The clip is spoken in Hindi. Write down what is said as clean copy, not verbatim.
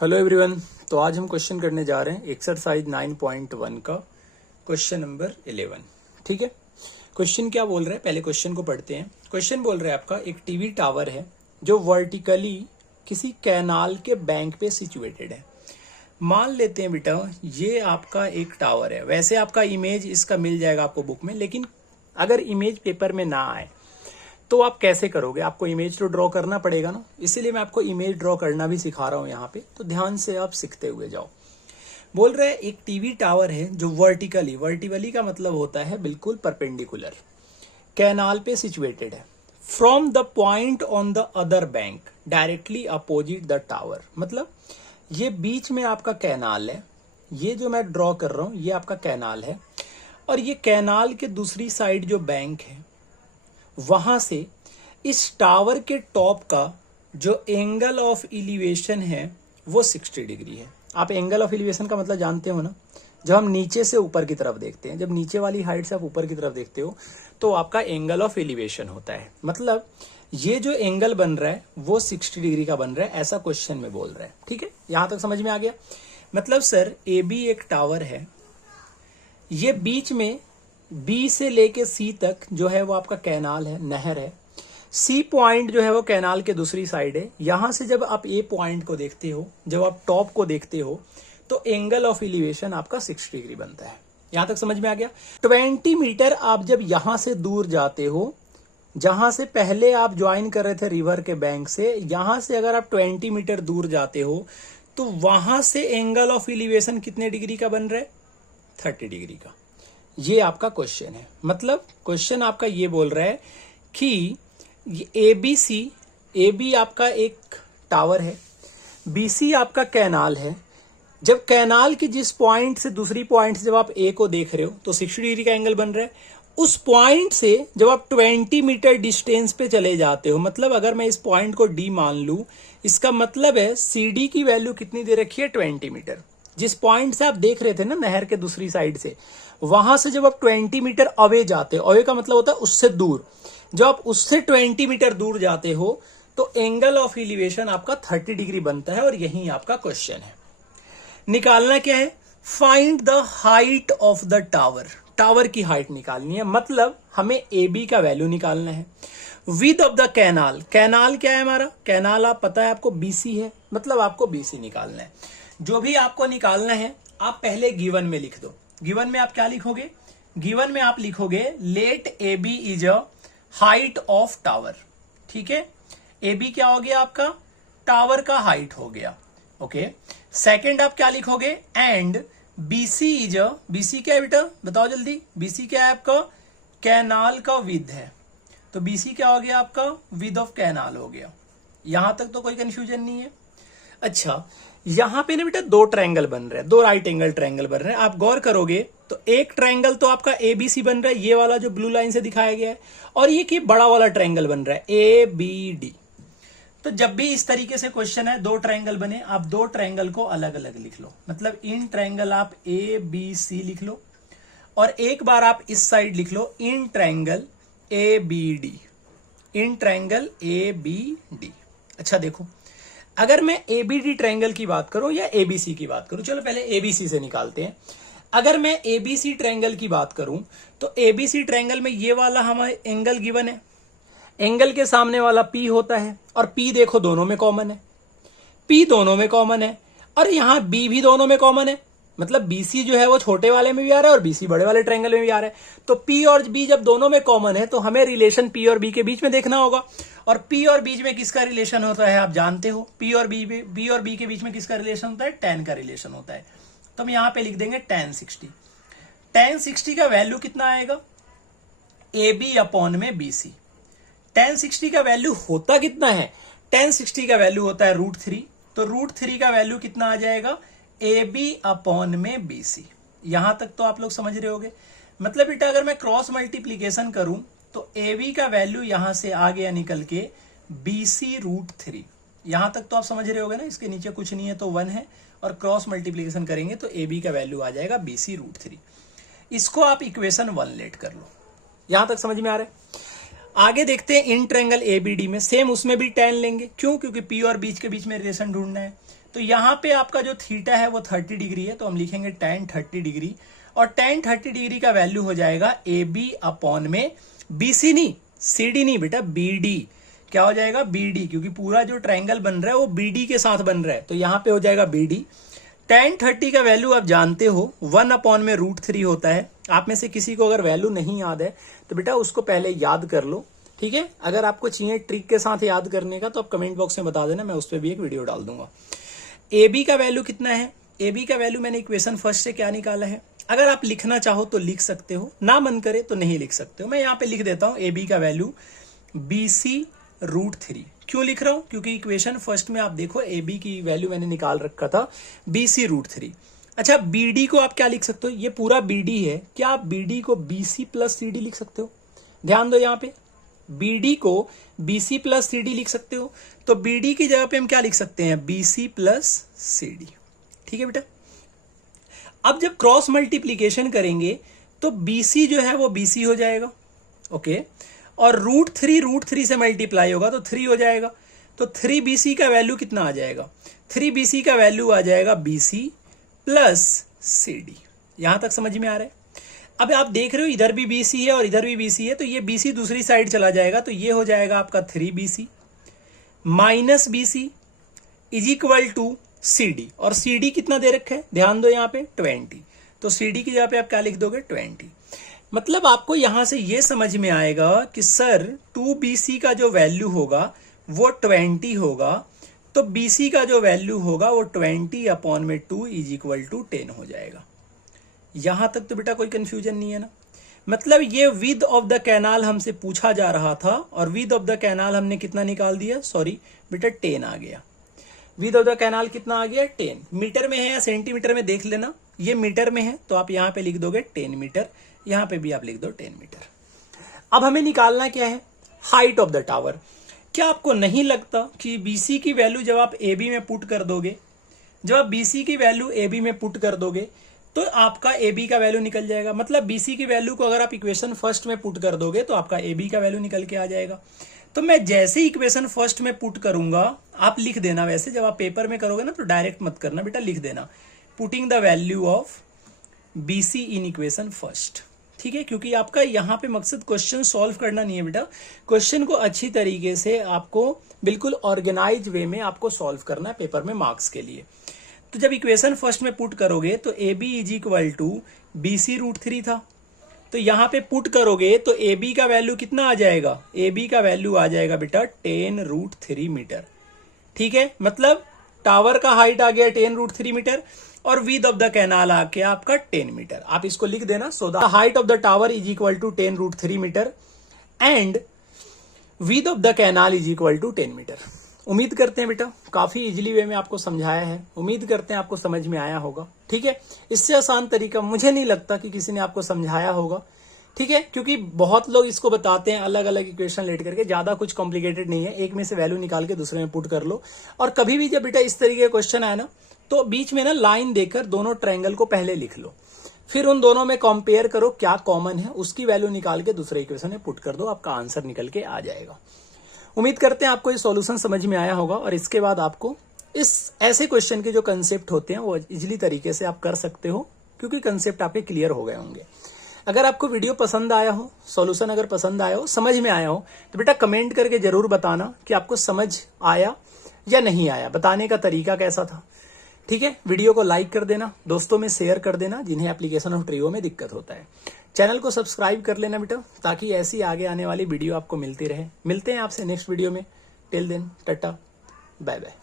Hello everyone. तो आज हम क्वेश्चन करने जा रहे हैं एक्सरसाइज 9.1 का क्वेश्चन नंबर 11। ठीक है, क्वेश्चन क्या बोल रहा है, पहले क्वेश्चन को पढ़ते हैं। क्वेश्चन बोल रहा है आपका एक टीवी टावर है जो वर्टिकली किसी कैनाल के बैंक पे सिचुएटेड है। मान लेते हैं बेटा ये आपका एक टावर है। वैसे आपका इमेज इसका मिल जाएगा आपको बुक में, लेकिन अगर इमेज पेपर में ना आए तो आप कैसे करोगे? आपको इमेज तो ड्रॉ करना पड़ेगा ना, इसीलिए मैं आपको इमेज ड्रॉ करना भी सिखा रहा हूं यहाँ पे, तो ध्यान से आप सीखते हुए जाओ। बोल रहे हैं एक टीवी टावर है जो वर्टिकली का मतलब होता है बिल्कुल परपेंडिकुलर, कैनाल पे सिचुएटेड है। From the point on the other bank directly opposite the tower, मतलब ये बीच में आपका कैनाल है। ये जो मैं ड्रॉ कर रहा हूं ये आपका कैनाल है, और ये कैनाल के दूसरी साइड जो बैंक है वहां से इस टावर के टॉप का जो एंगल ऑफ एलिवेशन है वो 60 डिग्री है। आप एंगल ऑफ एलिवेशन का मतलब जानते हो ना, जब हम नीचे से ऊपर की तरफ देखते हैं, जब नीचे वाली हाइट से आप ऊपर की तरफ देखते हो तो आपका एंगल ऑफ एलिवेशन होता है। मतलब ये जो एंगल बन रहा है वो 60 डिग्री का बन रहा है, ऐसा क्वेश्चन में बोल रहा है। ठीक है, यहां तक समझ में आ गया। मतलब सर ए बी एक टावर है, ये बीच में बी से लेके सी तक जो है वो आपका कैनाल है, नहर है। सी पॉइंट जो है वो कैनाल के दूसरी साइड है। यहां से जब आप ए पॉइंट को देखते हो, जब आप टॉप को देखते हो, तो एंगल ऑफ एलिवेशन आपका 60 डिग्री बनता है। यहां तक समझ में आ गया। 20 मीटर आप जब यहां से दूर जाते हो, जहां से पहले आप ज्वाइन कर रहे थे रिवर के बैंक से, यहां से अगर आप 20 मीटर दूर जाते हो तो वहां से एंगल ऑफ एलिवेशन कितने डिग्री का बन रहा है? 30 डिग्री का। ये आपका क्वेश्चन है। मतलब क्वेश्चन आपका ये बोल रहा है कि ए बी आपका एक टावर है, बीसी आपका कैनाल है। जब कैनाल के जिस पॉइंट से दूसरी पॉइंट से जब आप ए को देख रहे हो तो 60 डिग्री का एंगल बन रहा है। उस पॉइंट से जब आप 20 मीटर डिस्टेंस पे चले जाते हो, मतलब अगर मैं इस पॉइंट को डी मान लू, इसका मतलब है सी डी की वैल्यू कितनी दे रखी है? 20 मीटर। जिस पॉइंट से आप देख रहे थे ना नहर के दूसरी साइड से, वहां से जब आप 20 मीटर अवे जाते हो, अवे का मतलब होता है उससे दूर, जब आप उससे 20 मीटर दूर जाते हो तो एंगल ऑफ एलिवेशन आपका 30 डिग्री बनता है। और यही आपका क्वेश्चन है। निकालना क्या है? Find the height of the tower. Tower की हाइट निकालनी है, मतलब हमें ए बी का वैल्यू निकालना है। Width of the canal, canal क्या है हमारा? कैनाल आप पता है आपको बीसी है, मतलब आपको बीसी निकालना है। जो भी आपको निकालना है आप पहले गिवन में लिख दो। गिवन में आप क्या लिखोगे? गिवन में आप लिखोगे let A B is a height of tower. ठीक है, ए बी क्या हो गया आपका? टावर का हाइट हो गया। ओके, सेकंड आप क्या लिखोगे? And BC is a, BC क्या है बेटा बताओ जल्दी? बीसी क्या है आपका? कैनाल का विड्थ है, तो बीसी क्या हो गया आपका? विड्थ ऑफ कैनाल हो गया। यहां तक तो कोई कंफ्यूजन नहीं है। अच्छा, यहां पे ना बेटा दो ट्रायंगल बन रहे हैं, दो राइट एंगल ट्रायंगल बन रहे हैं। आप गौर करोगे तो एक ट्रायंगल तो आपका एबीसी बन रहा है, ये वाला जो ब्लू लाइन से दिखाया गया है, और ये कि बड़ा वाला ट्रायंगल बन रहा है ए बी डी। तो जब भी इस तरीके से क्वेश्चन है, दो ट्रायंगल बने, आप दो ट्रायंगल को अलग अलग लिख लो। मतलब इन ट्रायंगल आप ए बी सी लिख लो, और एक बार आप इस साइड लिख लो in triangle A B D, in triangle A B D. अच्छा देखो, अगर मैं एबीडी ट्रायंगल की बात करूं या एबीसी की बात करूं, चलो पहले एबीसी से निकालते हैं। अगर मैं एबीसी ट्रायंगल की बात करूं तो एबीसी ट्रायंगल में ये वाला हमारे एंगल गिवन है, एंगल के सामने वाला पी होता है, और पी देखो दोनों में कॉमन है, पी दोनों में कॉमन है, और यहां बी भी दोनों में कॉमन है। मतलब बीसी जो है वो छोटे वाले में भी आ रहा है और बीसी बड़े वाले ट्रायंगल में भी आ रहा है। तो पी और बी जब दोनों में कॉमन है तो हमें रिलेशन पी और बी के बीच में देखना होगा। और पी और बीच में किसका रिलेशन होता है आप जानते हो? पी और बी के बीच में किसका रिलेशन होता है? tan का रिलेशन होता है। तो हम यहां पे लिख देंगे tan 60। tan 60 का वैल्यू कितना आएगा? ए बी अपॉन में बी सी। tan 60 का वैल्यू होता कितना है? tan 60 का वैल्यू होता है √3। तो √3 का वैल्यू कितना आ जाएगा? ए बी अपॉन में बी सी। यहां तक तो आप लोग समझ रहे होगे। मतलब बेटा अगर मैं क्रॉस मल्टीप्लीकेशन करूं तो ए बी का वैल्यू यहां से आ गया निकल के बी सी √3। यहां तक तो आप समझ रहे होगे ना, इसके नीचे कुछ नहीं है तो 1 है, और क्रॉस मल्टीप्लीकेशन करेंगे तो ए बी का वैल्यू आ जाएगा बी सी √3। इसको आप इक्वेशन 1 लेट कर लो। यहां तक समझ में आ रहा है? आगे देखते हैं इन ट्रायंगल एबीडी में, सेम उसमें भी tan लेंगे। क्यों? क्योंकि पी और बीच के बीच में रिलेशन ढूंढना है। तो यहां पे आपका जो थीटा है वो 30 डिग्री है, तो हम लिखेंगे tan 30 डिग्री, और tan 30 डिग्री का वैल्यू हो जाएगा AB अपॉन में BC नहीं, CD नहीं बेटा, BD। क्या हो जाएगा? BD, क्योंकि पूरा जो ट्रायंगल बन रहा है वो BD के साथ बन रहा है, तो यहां पे हो जाएगा BD। tan 30 का वैल्यू आप जानते हो 1 अपॉन में √3 होता है। आप में से किसी को अगर वैल्यू नहीं याद है तो बेटा उसको पहले याद कर लो, ठीक है। अगर आपको चाहिए ट्रिक के साथ याद करने का तो आप कमेंट बॉक्स में बता देना, मैं उस पर भी एक वीडियो डाल दूंगा। AB का वैल्यू कितना है? AB का वैल्यू मैंने इक्वेशन फर्स्ट से क्या निकाला है। अगर आप लिखना चाहो तो लिख सकते हो, ना मन करे तो नहीं लिख सकते हो। मैं यहाँ पे लिख देता हूँ AB का वैल्यू BC √3। क्यों लिख रहा हूं? क्योंकि इक्वेशन फर्स्ट में आप देखो AB की वैल्यू मैंने निकाल रखा था BC √3। अच्छा, BD को आप क्या लिख सकते हो? ये पूरा BD है, क्या आप BD को BC प्लस CD लिख सकते हो? ध्यान दो, यहाँ पे BD को BC प्लस CD लिख सकते हो, तो BD की जगह पे हम क्या लिख सकते हैं? BC plus CD। ठीक है बेटा। अब जब क्रॉस मल्टीप्लीकेशन करेंगे तो BC जो है वो BC हो जाएगा, ओके, और √3 से मल्टीप्लाई होगा तो 3 हो जाएगा, तो 3BC का वैल्यू कितना आ जाएगा? 3BC का वैल्यू आ जाएगा BC प्लस CD। यहां तक समझ में आ रहा है? अब आप देख रहे हो इधर भी BC है और इधर भी BC है, तो ये BC दूसरी साइड चला जाएगा, तो ये हो जाएगा आपका 3BC minus BC is equal to CD। और CD कितना दे रखा है? ध्यान दो यहाँ पे 20, तो CD की जगह पे आप क्या लिख दोगे? 20। मतलब आपको यहां से ये समझ में आएगा कि सर 2BC का जो वैल्यू होगा वो 20 होगा, तो BC का जो वैल्यू होगा वो 20 अपॉन में 2 इज इक्वल टू 10 हो जाएगा। यहां तक तो बेटा कोई कंफ्यूजन नहीं है ना। मतलब ये विद ऑफ द कैनाल हमसे पूछा जा रहा था, और विद ऑफ द कैनाल हमने कितना निकाल दिया? सॉरी बेटा 10 आ गया। विद ऑफ द कैनाल कितना आ गया? 10। मीटर में है या सेंटीमीटर में देख लेना, ये मीटर में है तो आप यहां पे लिख दोगे 10 मीटर, यहां पे भी आप लिख दो 10 मीटर। अब हमें निकालना क्या है? Height of the tower. क्या आपको नहीं लगता कि BC की वैल्यू जब आप AB में पुट कर दोगे, जब आप BC की वैल्यू AB में पुट कर दोगे तो आपका AB का वैल्यू निकल जाएगा। मतलब BC की वैल्यू को अगर आप इक्वेशन फर्स्ट में पुट कर दोगे तो आपका AB का वैल्यू निकल के आ जाएगा। तो मैं जैसे इक्वेशन फर्स्ट में पुट करूंगा, आप लिख देना, वैसे जब आप पेपर में करोगे ना तो डायरेक्ट मत करना बेटा, लिख देना putting the value of BC in equation first. ठीक है, क्योंकि आपका यहाँ पे मकसद क्वेश्चन सॉल्व करना नहीं है बेटा, क्वेश्चन को अच्छी तरीके से आपको बिल्कुल ऑर्गेनाइज वे में आपको सॉल्व करना है पेपर में मार्क्स के लिए। तो जब इक्वेशन फर्स्ट में पुट करोगे तो AB is equal to BC √3 था, तो यहाँ पे पुट करोगे तो AB का वैल्यू कितना आ जाएगा? AB का वैल्यू आ जाएगा बेटा 10 √3 मीटर। ठीक है, मतलब टावर का हाइट आ गया 10 √3 मीटर, और विद ऑफ द कैनाल आ गया आपका 10 मीटर। आप इसको लिख देना, so the height of the tower is equal to 10 √3 metre and width of the canal is equal to 10 metre. उम्मीद करते हैं बेटा काफी इजीली वे में आपको समझाया है, उम्मीद करते हैं आपको समझ में आया होगा। ठीक है, इससे आसान तरीका मुझे नहीं लगता कि किसी ने आपको समझाया होगा। ठीक है, क्योंकि बहुत लोग इसको बताते हैं अलग अलग इक्वेशन लेट करके, ज्यादा कुछ कॉम्प्लिकेटेड नहीं है, एक में से वैल्यू निकाल के दूसरे में पुट कर लो। और कभी भी जब बेटा इस तरीके का क्वेश्चन आए ना तो बीच में ना लाइन देकर दोनों ट्रायंगल को पहले लिख लो, फिर उन दोनों में कंपेयर करो क्या कॉमन है, उसकी वैल्यू निकाल के दूसरे इक्वेशन में पुट कर दो, आपका आंसर निकल के आ जाएगा। उम्मीद करते हैं आपको ये सॉल्यूशन समझ में आया होगा, और इसके बाद आपको इस ऐसे क्वेश्चन के जो कंसेप्ट होते हैं वो इजीली तरीके से आप कर सकते हो, क्योंकि कंसेप्ट आपके क्लियर हो गए होंगे। अगर आपको वीडियो पसंद आया हो, सॉल्यूशन अगर पसंद आया हो, समझ में आया हो, तो बेटा कमेंट करके जरूर बताना कि आपको समझ आया या नहीं आया, बताने का तरीका कैसा था। ठीक है, वीडियो को लाइक कर देना, दोस्तों में शेयर कर देना जिन्हें एप्लीकेशन ऑफ ट्रियो में दिक्कत होता है। चैनल को सब्सक्राइब कर लेना बेटा, ताकि ऐसी आगे आने वाली वीडियो आपको मिलती रहे। मिलते हैं आपसे नेक्स्ट वीडियो में, till then tata bye bye.